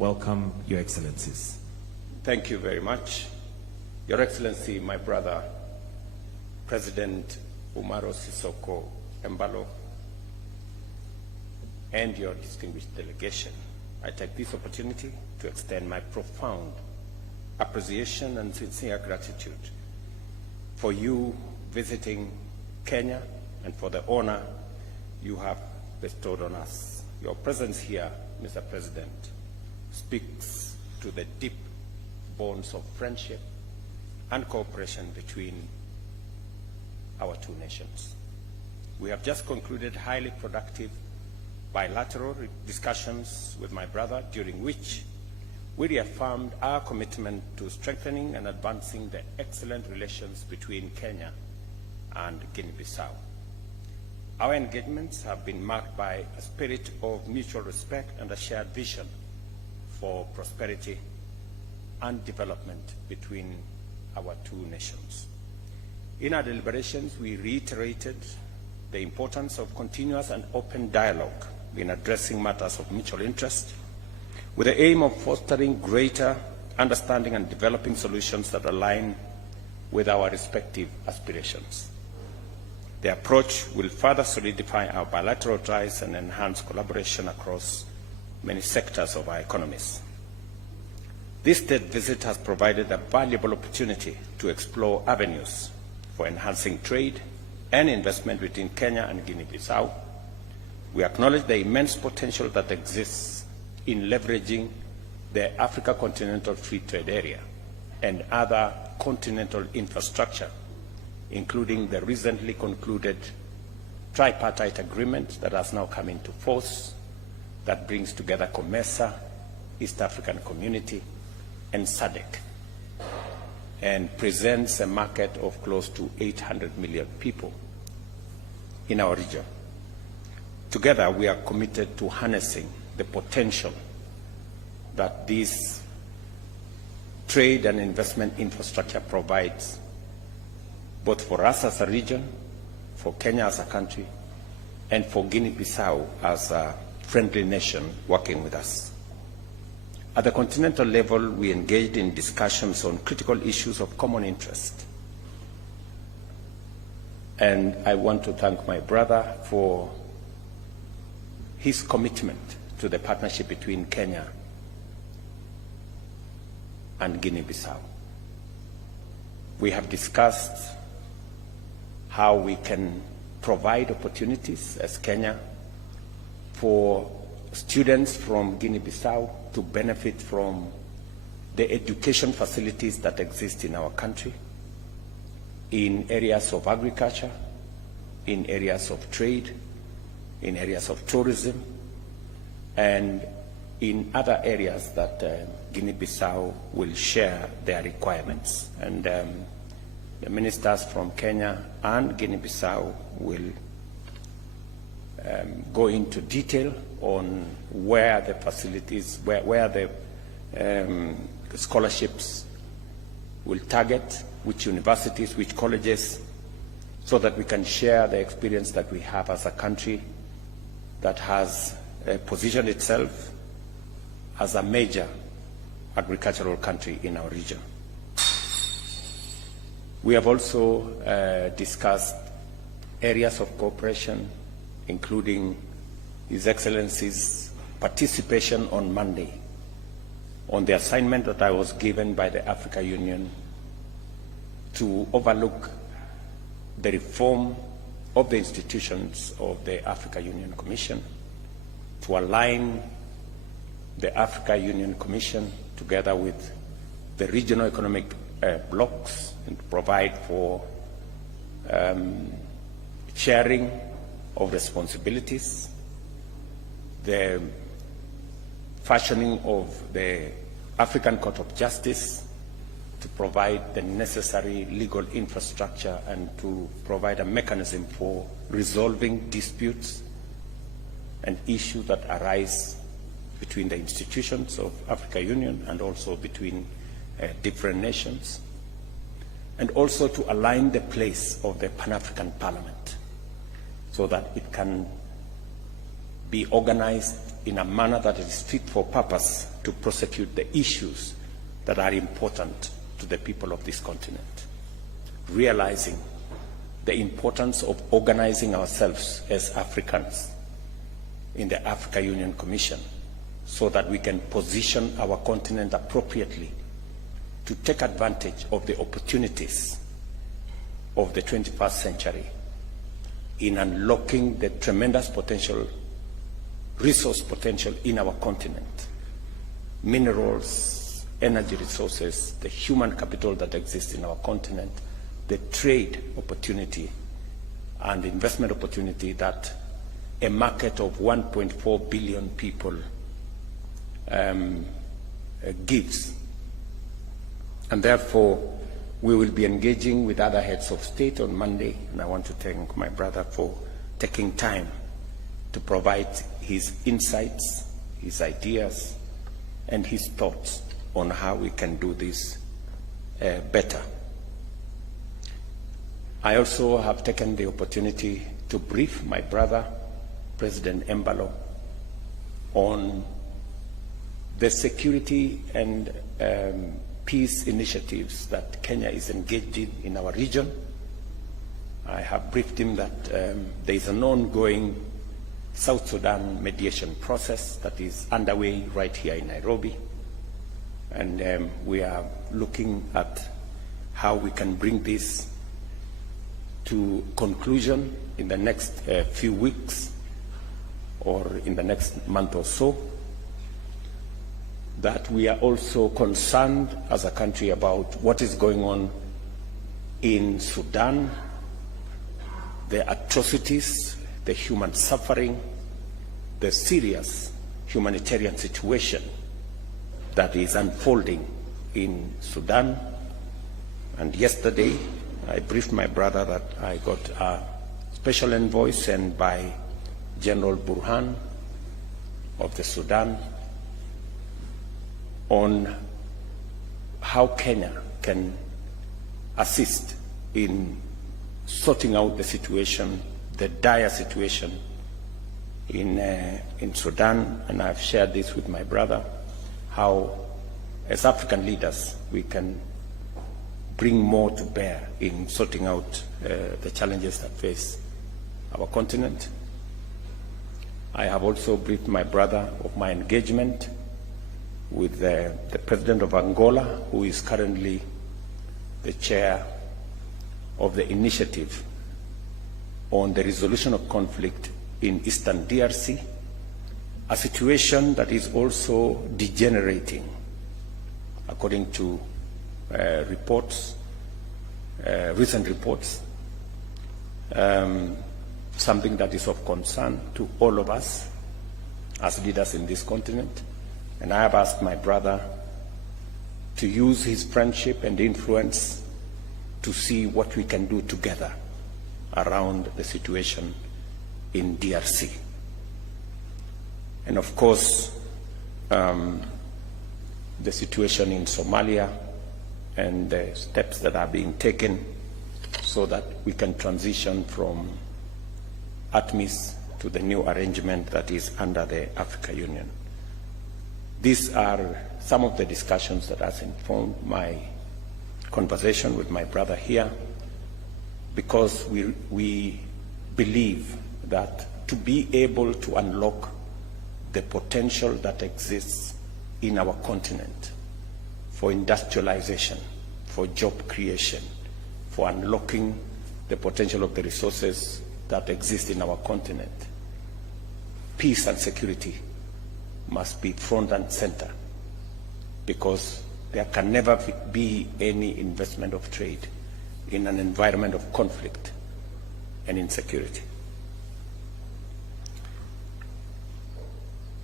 Welcome, Your Excellencies. Thank you very much. Your Excellency, my brother, President Umaro Embaló, and your distinguished delegation, I take this opportunity to extend my profound appreciation and sincere gratitude for you visiting Kenya and for the honor you have bestowed on us. Your presence here, Mr. President, speaks to the deep bonds of friendship and cooperation between our two nations. We have just concluded highly productive bilateral discussions with my brother, during which we reaffirmed our commitment to strengthening and advancing the excellent relations between Kenya and Guinea-Bissau. Our engagements have been marked by a spirit of mutual respect and a shared vision for prosperity and development between our two nations. In our deliberations, we reiterated the importance of continuous and open dialogue in addressing matters of mutual interest, with the aim of fostering greater understanding and developing solutions that align with our respective aspirations. The approach will further solidify our bilateral ties and enhance collaboration across many sectors of our economies. This state visit has provided a valuable opportunity to explore avenues for enhancing trade and investment between Kenya and Guinea-Bissau. We acknowledge the immense potential that exists in leveraging the Africa Continental Free Trade Area and other continental infrastructure, including the recently concluded tripartite agreement that has now come into force that brings together COMESA, East African Community, and SADC, and presents a market of close to 800 million people in our region. Together, we are committed to harnessing the potential that this trade and investment infrastructure provides, both for us as a region, for Kenya as a country, and for Guinea-Bissau as a friendly nation working with us. At the continental level, we engaged in discussions on critical issues of common interest. And I want to thank my brother for his commitment to the partnership between Kenya and Guinea-Bissau. We have discussed how we can provide opportunities as Kenya for students from Guinea-Bissau to benefit from the education facilities that exist in our country, in areas of agriculture, in areas of trade, in areas of tourism, and in other areas that Guinea-Bissau will share their requirements. And the ministers from Kenya and Guinea-Bissau will go into detail on where the facilities, where the scholarships will target, which universities, which colleges, so that we can share the experience that we have as a country that has positioned itself as a major agricultural country in our region. We have also discussed areas of cooperation, including His Excellency's participation on Monday on the assignment that I was given by the Africa Union to overlook the reform of the institutions of the Africa Union Commission, to align the Africa Union Commission together with the regional economic blocs, and to provide for sharing of responsibilities, the fashioning of the African Court of Justice to provide the necessary legal infrastructure and to provide a mechanism for resolving disputes and issues that arise between the institutions of Africa Union and also between different nations, and also to align the place of the Pan-African Parliament so that it can be organized in a manner that is fit for purpose to prosecute the issues that are important to the people of this continent, realizing the importance of organizing ourselves as Africans in the Africa Union Commission so that we can position our continent appropriately to take advantage of the opportunities of the 21st century in unlocking the tremendous potential, resource potential in our continent, minerals, energy resources, the human capital that exists in our continent, the trade opportunity and investment opportunity that a market of 1.4 billion people gives. And therefore, we will be engaging with other heads of state on Monday, and I want to thank my brother for taking time to provide his insights, his ideas, and his thoughts on how we can do this better. I also have taken the opportunity to brief my brother, President Embaló, on the security and peace initiatives that Kenya is engaged in our region. I have briefed him that there is an ongoing South Sudan mediation process that is underway right here in Nairobi. And we are looking at how we can bring this to conclusion in the next few weeks or in the next month or so. That we are also concerned as a country about what is going on in Sudan, the atrocities, the human suffering, the serious humanitarian situation that is unfolding in Sudan. And yesterday, I briefed my brother that I got a special envoy sent by General Burhan of the Sudan on how Kenya can assist in sorting out the situation, the dire situation in Sudan. And I've shared this with my brother, how as African leaders we can bring more to bear in sorting out the challenges that face our continent. I have also briefed my brother of my engagement with the President of Angola, who is currently the chair of the initiative on the resolution of conflict in Eastern DRC, a situation that is also degenerating, according to reports, recent reports, something that is of concern to all of us as leaders in this continent. And I have asked my brother to use his friendship and influence to see what we can do together around the situation in DRC. And of course, the situation in Somalia and the steps that are being taken so that we can transition from ATMIS to the new arrangement that is under the Africa Union. These are some of the discussions that has informed my conversation with my brother here, because we believe that to be able to unlock the potential that exists in our continent for industrialization, for job creation, for unlocking the potential of the resources that exist in our continent, peace and security must be front and center, because there can never be any investment of trade in an environment of conflict and insecurity.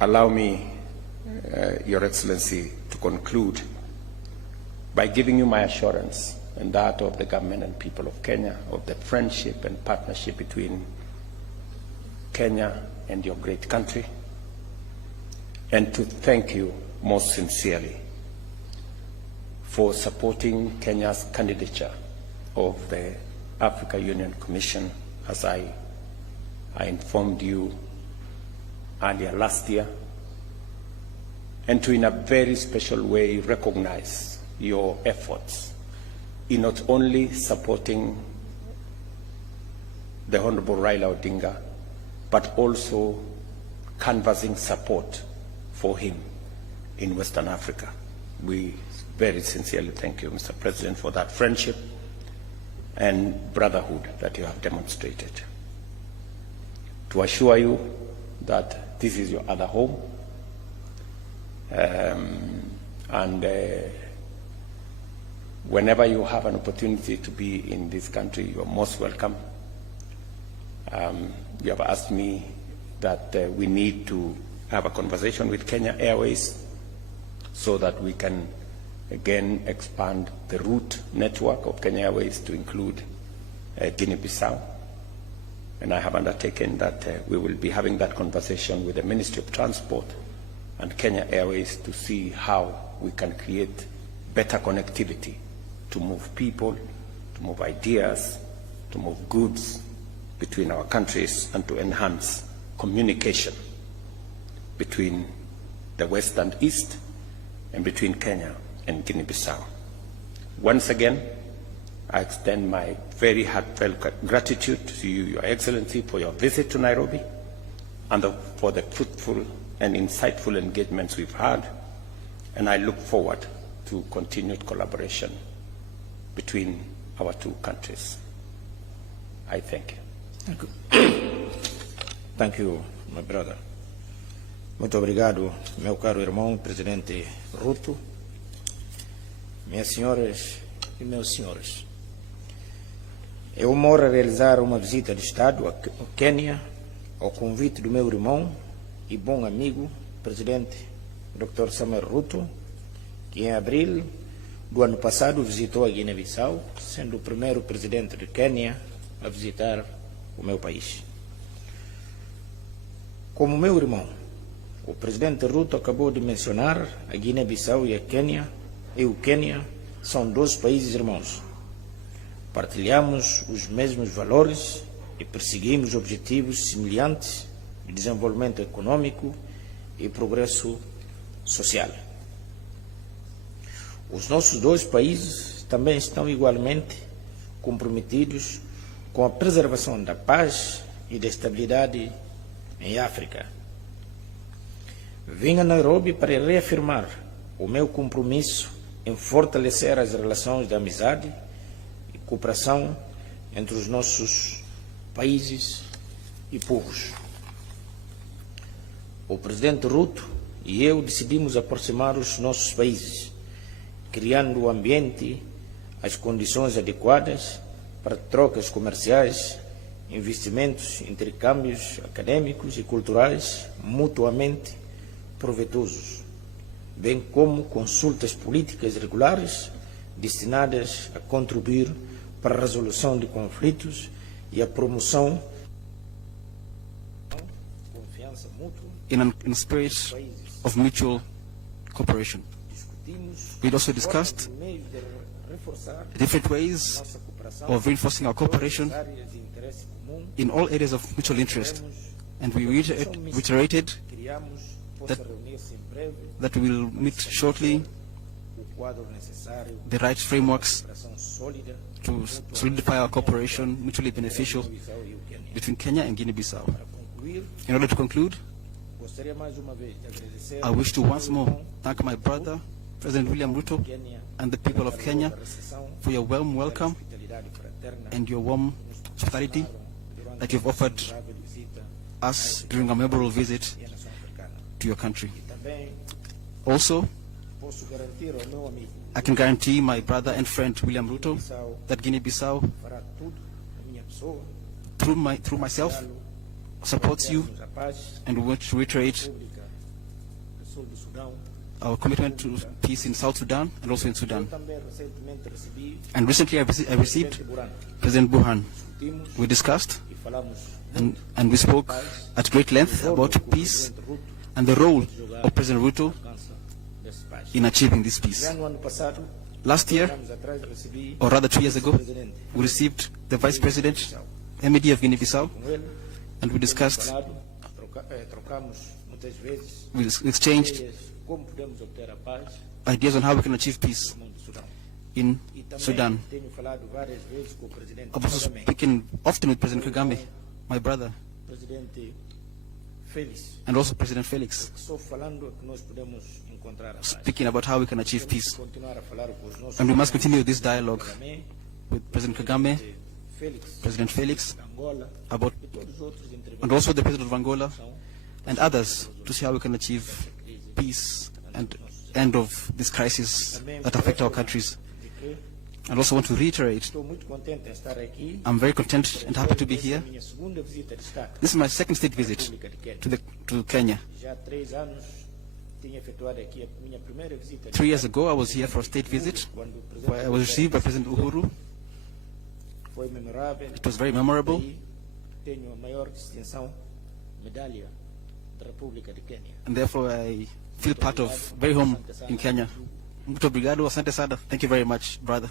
Allow me, Your Excellency, to conclude by giving you my assurance and that of the government and people of Kenya of the friendship and partnership between Kenya and your great country, and to thank you most sincerely for supporting Kenya's candidature of the Africa Union Commission, as I informed you earlier last year and to, in a very special way, recognize your efforts in not only supporting the Honorable Raila Odinga, but also canvassing support for him in Western Africa. We very sincerely thank you, Mr. President, for that friendship and brotherhood that you have demonstrated. To assure you that this is your other home, and whenever you have an opportunity to be in this country, you are most welcome. You have asked me that we need to have a conversation with Kenya Airways so that we can again expand the route network of Kenya Airways to include Guinea-Bissau. And I have undertaken that we will be having that conversation with the Ministry of Transport and Kenya Airways to see how we can create better connectivity to move people, to move ideas, to move goods between our countries, and to enhance communication between the West and East and between Kenya and Guinea-Bissau. Once again, I extend my very heartfelt gratitude to you, Your Excellency, for your visit to Nairobi and for the fruitful and insightful engagements we've had, and I look forward to continued collaboration between our two countries. I thank you. Thank you, my brother. Muito obrigado, meu caro irmão, presidente RUTO, minhas senhoras e meus senhores. É uma honra realizar uma visita de Estado ao Quênia ao convite do meu irmão e bom amigo, presidente Dr. Samuel RUTO, que em abril do ano passado visitou a Guiné-Bissau, sendo o primeiro presidente de Quênia a visitar o meu país. Como meu irmão, o presidente RUTO acabou de mencionar, a Guiné-Bissau e o Quênia são dois países irmãos. Partilhamos os mesmos valores e perseguimos objetivos semelhantes de desenvolvimento econômico e progresso social. Os nossos dois países também estão igualmente comprometidos com a preservação da paz e da estabilidade em África. Vim a Nairobi para reafirmar o meu compromisso em fortalecer as relações de amizade e cooperação entre os nossos países e povos. O presidente RUTO e eu decidimos aproximar os nossos países, criando o ambiente, as condições adequadas para trocas comerciais, investimentos, intercâmbios acadêmicos e culturais mutuamente proveitosos, bem como consultas políticas regulares destinadas a contribuir para a resolução de conflitos e a promoção de confiança mútua in a spirit of mutual cooperation. We also discussed different ways of reinforcing our cooperation in all areas of mutual interest, and we reiterated that we will meet shortly the right frameworks to solidify our cooperation, mutually beneficial, between Kenya and Guinea-Bissau. In order to conclude, I wish to once more thank my brother, President William Ruto, and the people of Kenya for your warm welcome and your warm hospitality that you've offered us during a memorable visit to your country. Also, I can guarantee my brother and friend William Ruto that Guinea-Bissau, through myself, supports you, and we want to reiterate our commitment to peace in South Sudan and also in Sudan. And recently I received President Burhan. We discussed and we spoke at great length about peace and the role of President Ruto in achieving this peace. Last year, or rather 2 years ago, we received the Vice President, MED of Guinea-Bissau, and we discussed, we exchanged como podemos obter a paz ideas on how we can achieve peace no mundo do Sudão. in E também Sudan. tenho falado várias vezes com o presidente I'm also Kagame, speaking often with President Kagame, my brother, presidente Félix, and also President Felix, que só falando que nós podemos encontrar a paz. speaking about how we can achieve Temos peace. que continuar a falar com os nossos And we must presidentes continue this dialogue Kagame, with President Kagame, Félix, President Felix, Angola about, e todos os outros and also the President of Angola são and others to see how we can achieve peace and end of this crisis that affect our countries. de que And also want to reiterate, estou muito contente em estar aqui. I'm very content and happy to be here. Essa é a minha segunda visita de Estado This is my second state visit República de Quênia. to Kenya. Já há 3 anos tinha efetuado aqui a minha primeira visita. 3 years ago, I was here for a state visit, Quando o presidente where I was received by President Uhuru. foi memorável. It was very memorable. E tenho a maior distinção, medalha da República de Quênia. And therefore I feel part of very home in Kenya. Muito obrigado, asante sana. Thank you very much, brother.